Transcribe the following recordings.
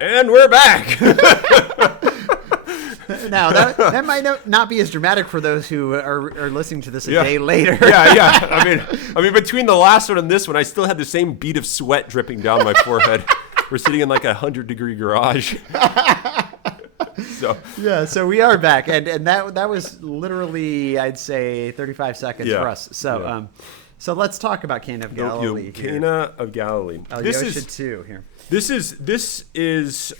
And we're back. Now, that might not be as dramatic for those who are listening to this a day later. Yeah. I mean, between the last one and this one, I still had the same bead of sweat dripping down my forehead. We're sitting in like a 100-degree garage. So we are back, and that was literally, I'd say, 35 seconds for us. So so let's talk about Cana of Galilee. Cana of Galilee. Alyosha 2 here. This is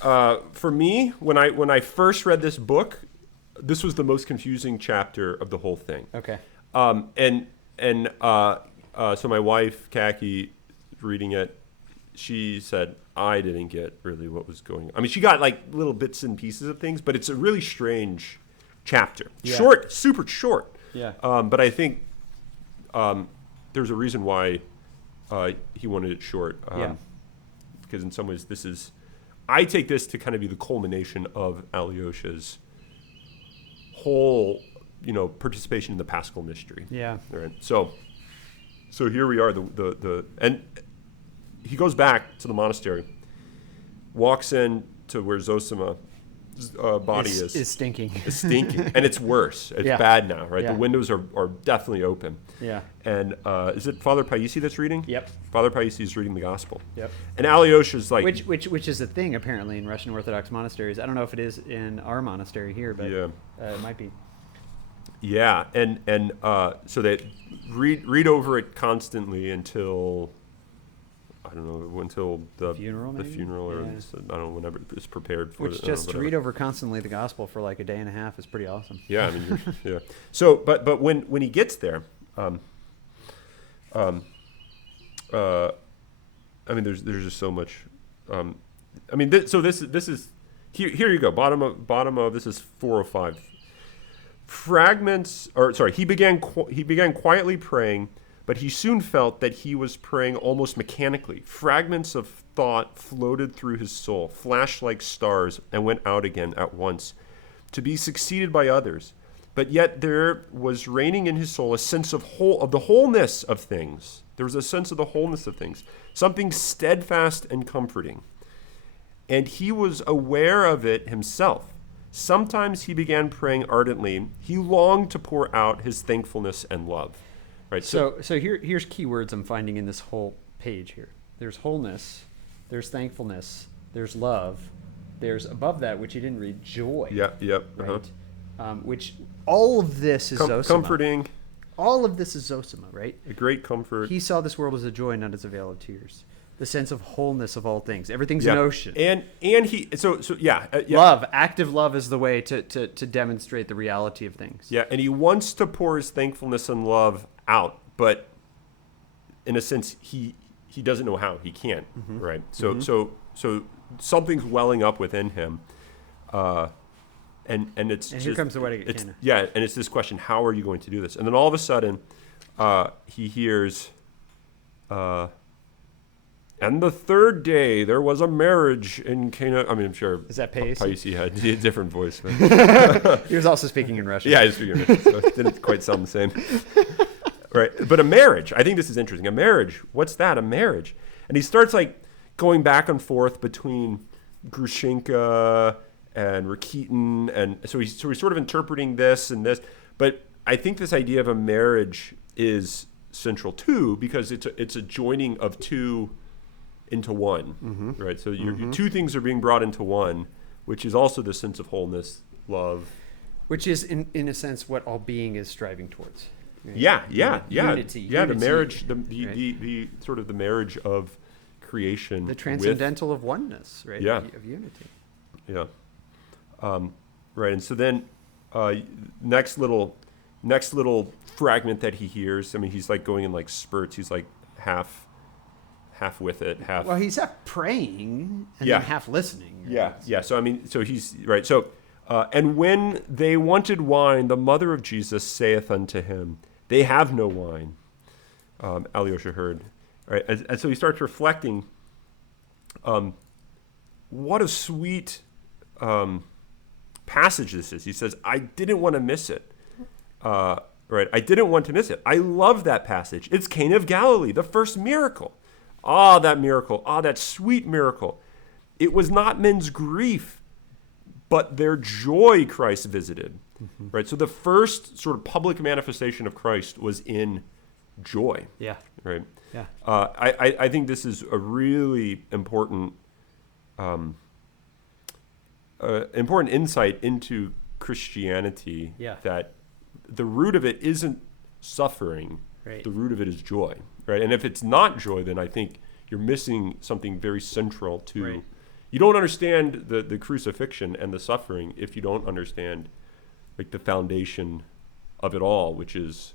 for me, when I first read this book, this was the most confusing chapter of the whole thing. Okay. So my wife Kaki, reading it, she said I didn't get really what was going on. I mean, she got like little bits and pieces of things, but it's a really strange chapter. Yeah. Short, super short. Yeah. But I think there's a reason why he wanted it short. Because in some ways I take this to kind of be the culmination of Alyosha's whole, participation in the Paschal mystery. Yeah. Right. So here we are. And he goes back to the monastery, walks in to where Zosima's body is stinking. It's stinking, and it's worse. It's bad now, right? Yeah. The windows are definitely open. Yeah. And is it Father Paisi that's reading? Yep. Father Paisi is reading the gospel. Yep. And Alyosha's like... Which is a thing, apparently, in Russian Orthodox monasteries. I don't know if it is in our monastery here, but it might be. Yeah, and so they read over it constantly until... I don't know, until the funeral, or I don't know, whenever it's prepared for. Which just to read over constantly the gospel for like a day and a half is pretty awesome. Yeah, I mean, yeah. So, but when he gets there, I mean, there's just so much. I mean, this is here you go. Bottom of this is 405. Fragments, or sorry, he began quietly praying. But he soon felt that he was praying almost mechanically. Fragments of thought floated through his soul, flashed like stars, and went out again at once, to be succeeded by others. But yet there was reigning in his soul a sense of the wholeness of things. There was a sense of the wholeness of things, something steadfast and comforting. And he was aware of it himself. Sometimes he began praying ardently. He longed to pour out his thankfulness and love. Right. So here's keywords I'm finding in this whole page here. There's wholeness, there's thankfulness, there's love, there's above that, which you didn't read, joy. Yep. Right? Which all of this is Zosima. Comforting. All of this is Zosima, right? A great comfort. He saw this world as a joy, not as a vale of tears. The sense of wholeness of all things. Everything's an ocean. And he Love, active love is the way to demonstrate the reality of things. Yeah, and he wants to pour his thankfulness and love out, but in a sense he doesn't know how. He can't, right? So something's welling up within him, and it's and here comes the wedding at Cana. Yeah, and it's this question: how are you going to do this? And then all of a sudden, he hears. And the third day, there was a marriage in Cana. I mean, I'm sure. Is that Paisi? Paisi had a different voice. But he was also speaking in Russian. Yeah, he was speaking in Russian, so it didn't quite sound the same. Right. But a marriage. I think this is interesting. A marriage. What's that? A marriage. And he starts like going back and forth between Grushenka and Rakitin. And so he's sort of interpreting this and this. But I think this idea of a marriage is central too, because it's a joining of two into one, right? So your two things are being brought into one, which is also the sense of wholeness, love. Which is, in a sense, what all being is striving towards. Right? Yeah. Unity. The marriage, the sort of the marriage of creation. The transcendental of oneness, right? Yeah. Of unity. Yeah. Right, and so then next little fragment that he hears, I mean, he's like going in like spurts. He's like half with it, half. Well, he's half praying and then half listening. Right? Yeah. So I mean, so he's right. So, and when they wanted wine, the mother of Jesus saith unto him, "They have no wine." Alyosha heard, right, and so he starts reflecting. What a sweet passage this is. He says, "I didn't want to miss it." Right, I didn't want to miss it. I love that passage. It's Cana of Galilee, the first miracle. That miracle. That sweet miracle. it was not men's grief, but their joy Christ visited. Right? So the first sort of public manifestation of Christ was in joy. Yeah. Right? Yeah. I think this is a really important important insight into Christianity, Yeah. that the root of it isn't suffering. Right. The root of it is joy. Right? And if it's not joy, then I think you're missing something very central to... Right. You don't understand the crucifixion and the suffering if you don't understand like the foundation of it all, which is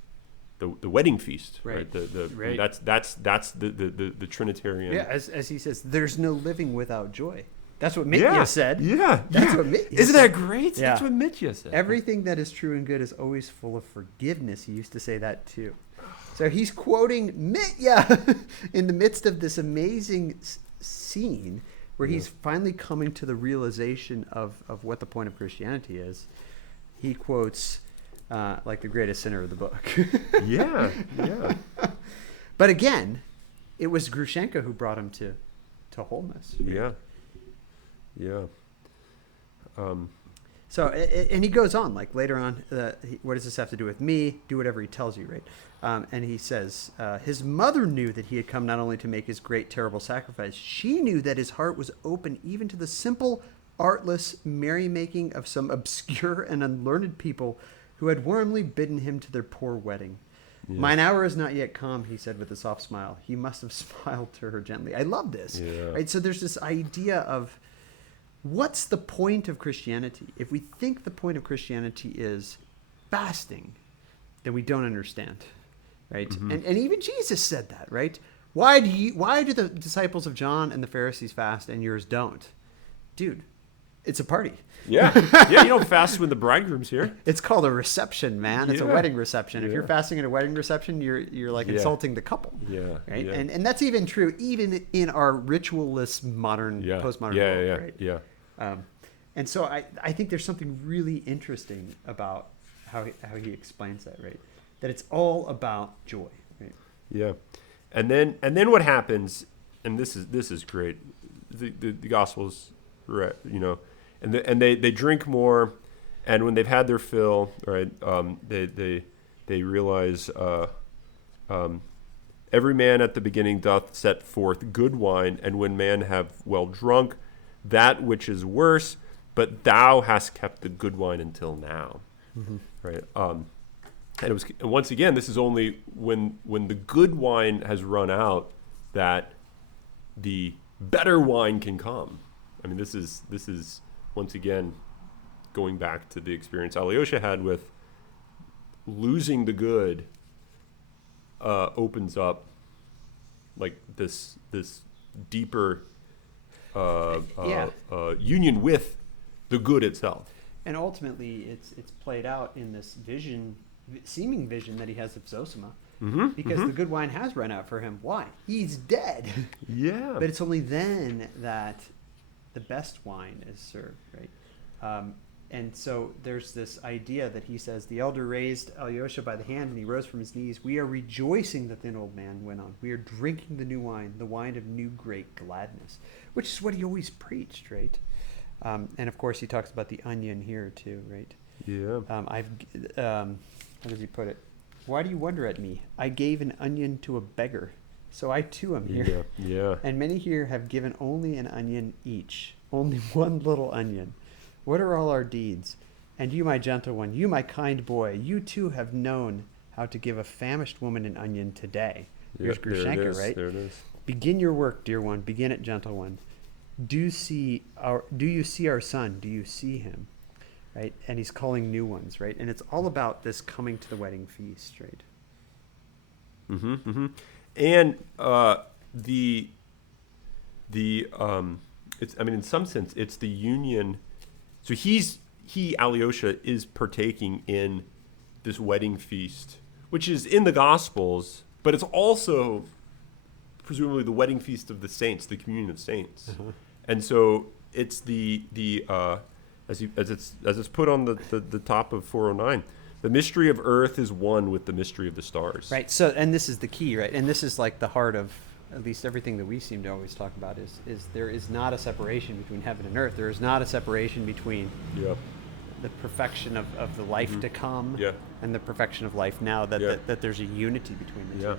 the wedding feast. Right. Right? That's the Trinitarian. Yeah, as he says, there's no living without joy. That's what Mitya said. Yeah. That's what Mitya Isn't said. that great? Yeah. That's what Mitya said. Everything that is true and good is always full of forgiveness. He used to say that too. So he's quoting Mitya in the midst of this amazing scene where he's finally coming to the realization of what the point of Christianity is. He quotes like the greatest sinner of the book. Yeah. But again, it was Grushenka who brought him to wholeness. Yeah. So, and he goes on, like later on, what does this have to do with me? Do whatever he tells you, right? And he says, his mother knew that he had come not only to make his great, terrible sacrifice, she knew that his heart was open even to the simple, artless merrymaking of some obscure and unlearned people who had warmly bidden him to their poor wedding. Yeah. Mine hour is not yet come, he said with a soft smile. He must have smiled to her gently. I love this. Yeah. Right? So there's this idea of what's the point of Christianity? If we think the point of Christianity is fasting, then we don't understand. Right? Mm-hmm. And even Jesus said that, right? Why do the disciples of John and the Pharisees fast and yours don't? Dude, it's a party. Yeah. You don't fast when the bridegroom's here. It's called a reception, man. It's a wedding reception. Yeah. If you're fasting at a wedding reception, you're like insulting the couple. Yeah. Right? Yeah. And that's even true even in our ritualist modern postmodern world, right? Yeah. And so I think there's something really interesting about how he explains that, right? That it's all about joy, right? Yeah. And then what happens, and this is great. The Gospels, and they drink more, and when they've had their fill, right, they realize every man at the beginning doth set forth good wine, and when man have well drunk, that which is worse, but thou hast kept the good wine until now, right? And it was, once again, this is only when the good wine has run out that the better wine can come. I mean, this is once again going back to the experience Alyosha had with losing the good. Opens up like this deeper union with the good itself. And ultimately, it's played out in this seeming vision that he has of Zosima, because the good wine has run out for him. Why? He's dead. Yeah. But it's only then that the best wine is served, right? And so there's this idea that he says, the elder raised Alyosha by the hand and he rose from his knees. We are rejoicing, the thin old man went on. We are drinking the new wine, the wine of new great gladness, which is what he always preached, right? And of course he talks about the onion here too, right? Yeah. How does he put it? Why do you wonder at me? I gave an onion to a beggar, so I too am here. Yeah. And many here have given only an onion each, only one little onion. What are all our deeds? And you, my gentle one, you, my kind boy, you too have known how to give a famished woman an onion today. Here's Grushenka, right? There it is. Begin your work, dear one. Begin it, gentle one. Do you see our son? Do you see him? Right? And he's calling new ones, right? And it's all about this coming to the wedding feast, right? And it's, I mean, in some sense, it's the union. So Alyosha is partaking in this wedding feast, which is in the Gospels, but it's also presumably the wedding feast of the saints, the communion of saints. And so it's as it's put on the top of 409, the mystery of earth is one with the mystery of the stars. Right. So, and this is the key, right? And this is like the heart of at least everything that we seem to always talk about is there is not a separation between heaven and earth. There is not a separation between the perfection of the life to come and the perfection of life now, that there's a unity between the two.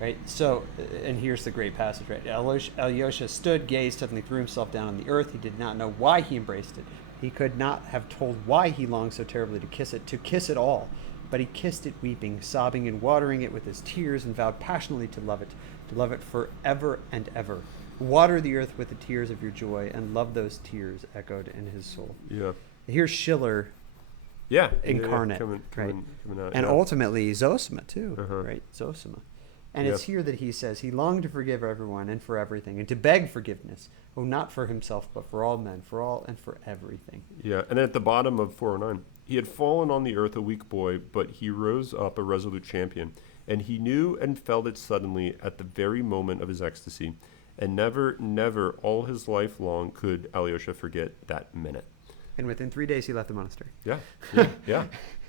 Right? So, and here's the great passage, right? Alyosha stood, gazed, suddenly threw himself down on the earth. He did not know why he embraced it. He could not have told why he longed so terribly to kiss it all. But he kissed it weeping, sobbing and watering it with his tears, and vowed passionately to love it forever and ever. Water the earth with the tears of your joy, and love those tears echoed in his soul. Yeah. Here's Schiller incarnate, coming out, and ultimately Zosima too, right? Zosima. And it's here that he says he longed to forgive everyone and for everything, and to beg forgiveness, not for himself, but for all men, for all and for everything. Yeah, and at the bottom of 409, he had fallen on the earth a weak boy, but he rose up a resolute champion, and he knew and felt it suddenly at the very moment of his ecstasy, and never, never all his life long could Alyosha forget that minute. And within 3 days, he left the monastery. Yeah.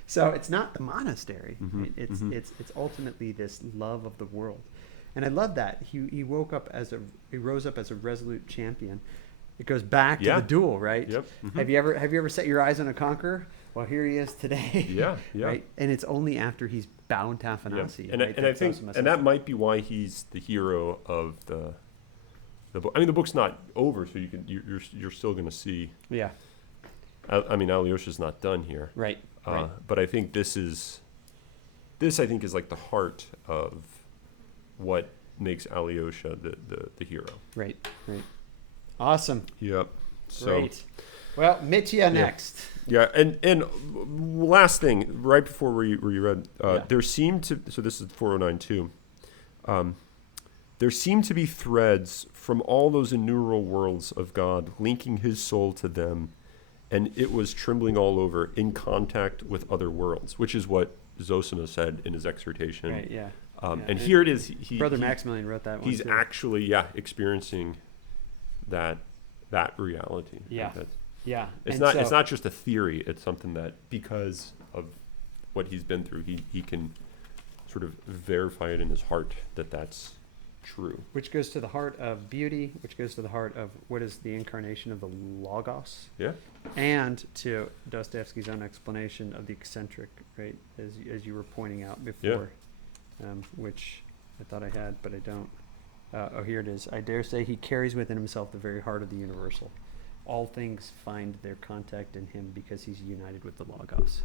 So it's not the monastery. Right? It's ultimately this love of the world, and I love that he rose up as a resolute champion. It goes back to the duel, right? Yep. Have you ever set your eyes on a conqueror? Well, here he is today. Yeah. Right? And it's only after he's bound to Afanasi. Yeah. And I think that might be why he's the hero of the book. I mean, the book's not over, so you're still going to see. Yeah. I mean, Alyosha's not done here. Right. But I think this I think is like the heart of what makes Alyosha the hero. Right. Awesome. Yep. Great. Well, Mitya next. Yeah, and last thing, right before where you read, there seemed to, so this is 409 too, there seemed to be threads from all those innumerable worlds of God linking his soul to them, and it was trembling all over in contact with other worlds, which is what Zosima said in his exhortation. Right, yeah. And here it is. Brother Maximilian wrote that one. He's too. Actually, experiencing that reality. Yeah. It's not just a theory. It's something that, because of what he's been through, he can sort of verify it in his heart that's true. Which goes to the heart of beauty, which goes to the heart of what is the incarnation of the Logos. Yeah. And to Dostoyevsky's own explanation of the eccentric, right, as you were pointing out before, which I thought I had, but I don't. Here it is. I dare say he carries within himself the very heart of the universal. All things find their contact in him because he's united with the Logos.